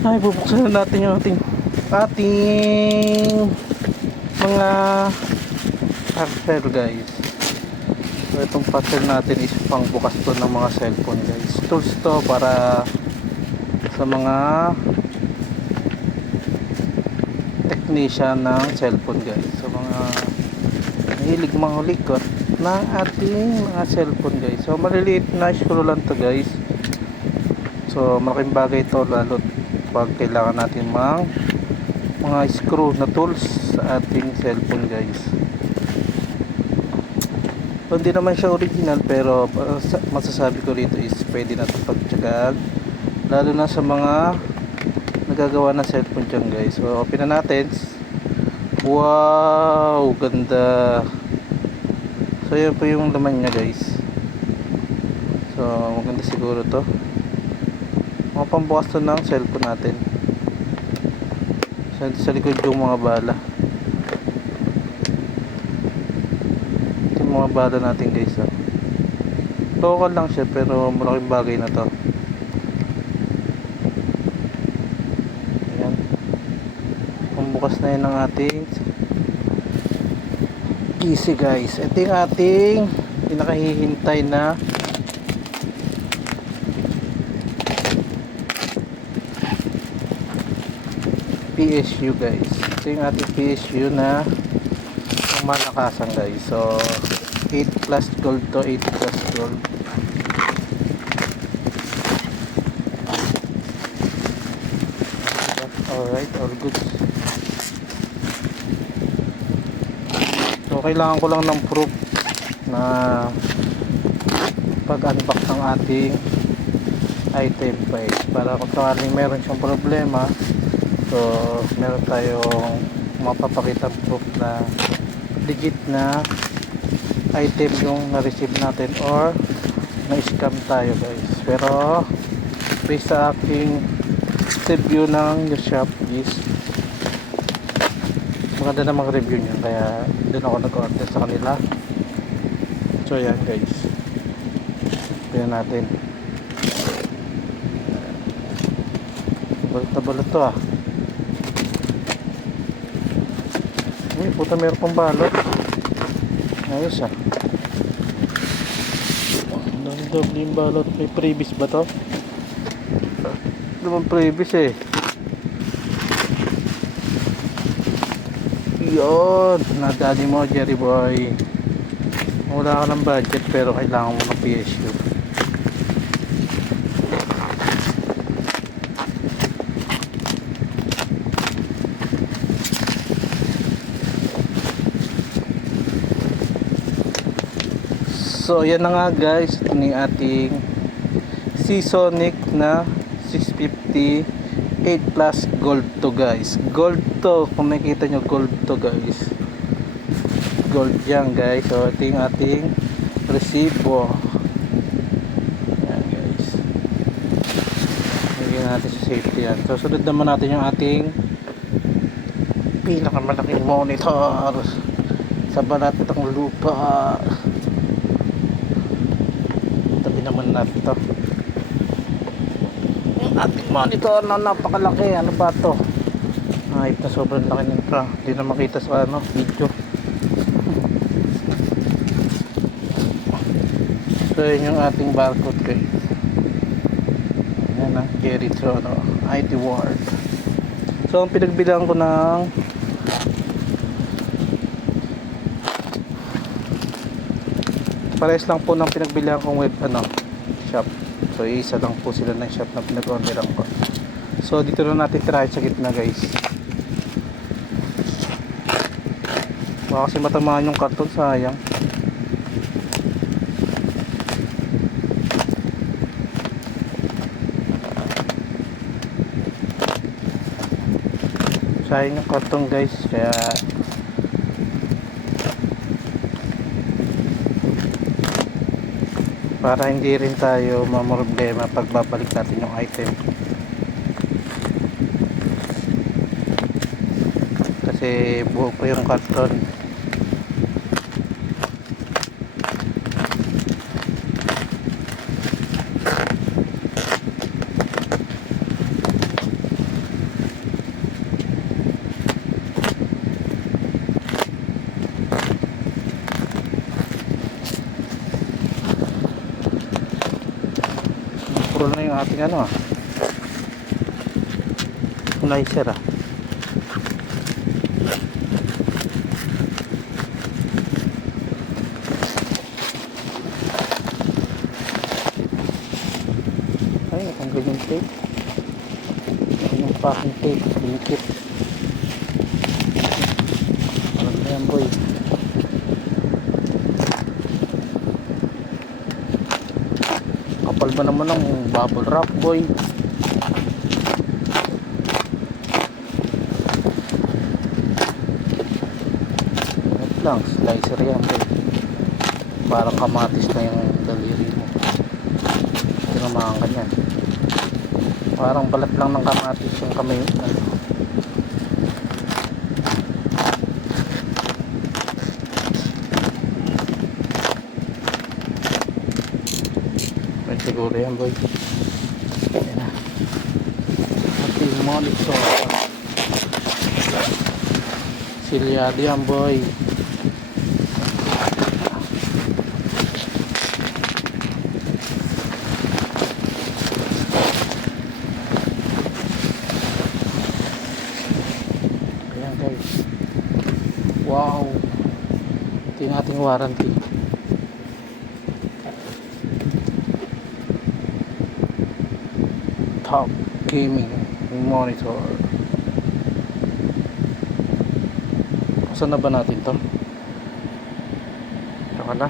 Ay, bubuksan na natin yung ating mga parcel guys. So itong parcel natin is pang bukas to ng mga cellphone guys. Tools to para sa mga technician ng cellphone guys. So mga mahilig manghulikot ng ating mga cellphone guys. So maliliit na screw lang to guys. So malaking bagay ito lalo pag kailangan natin mga screw na tools sa ating cellphone guys. So hindi naman siya original pero masasabi ko rito is pwede na ito pagtsagaan lalo na sa mga nagagawa ng cellphone dyan guys. So open na natin. Wow, ganda. So yun po yung laman nya guys. So maganda siguro to, mga pambukas to ng cellphone natin. Sa likod yung mga bala, ito yung mga bala natin guys. Local lang siya pero malaking bagay na to. Ayan, pambukas na yun ng ating easy guys. Ito yung ating pinakahihintay na PSU guys. Ito yung ating PSU na malakasan guys. So 8 plus gold to, 8 plus gold. Alright, all good. So kailangan ko lang ng proof na pag-unbox ng ating item guys, para kung sakaling meron siyang problema, so meron tayong mapapakita proof na legit na item yung na-receive natin or na-scam tayo guys. Pero based sa aking review ng shop is maganda namang review niya, kaya doon ako nag-order sa kanila. So yan guys, tingnan natin. Balot na balot to ah. Ay puta, meron pang balot. Ayos ah. Doble yung balot. May previous ba to? Naman previous eh. Yun, nadali mo Jerry boy. Wala ka ng budget pero kailangan mo ng PSU. So yan na nga guys, ito yung ating Seasonic na 650 8 plus gold to guys. Gold to, kung makikita nyo gold to guys, gold yan guys. So ito yung ating resibo. Yan guys, lagyan natin sa safety yan. So sunod naman natin yung ating pinakamalaking monitor sa balat ng lupa. Tabi naman natin to yung ating monitor na napakalaki. Ano ba to? Ay, na sobrang laki nito, hindi na makita sa video. So yun yung ating barcode guys. Yan ang Jerry Trono IT World. So ang pinagbilang ko ng pares lang po ng pinagbilang kong web shop. So isa lang po sila ng shop na pinag-orderan ko. So dito na natin try sa gitna guys. Baka kasi matamaan yung karton, sayang. Sayang yung karton guys, kaya para hindi rin tayo mamroblema pag babalik natin yung item, kasi buo po yung karton. yung ating ano slicer ay ang ganyan tape yung packing tape binikit alam na yan boy kapal ba naman ng bubble wrap boy lang, slicer yan boy. Parang kamatis na yung daliri mo. Tinamaan ka yan. Parang balat lang ng kamatis yung kamay ano. May siguro yan boy. Yan na. Ating monitor. Silyado yan boy. Guys, wow, ito yung ating warranty. Top gaming monitor. Saan na ba natin to? Saka na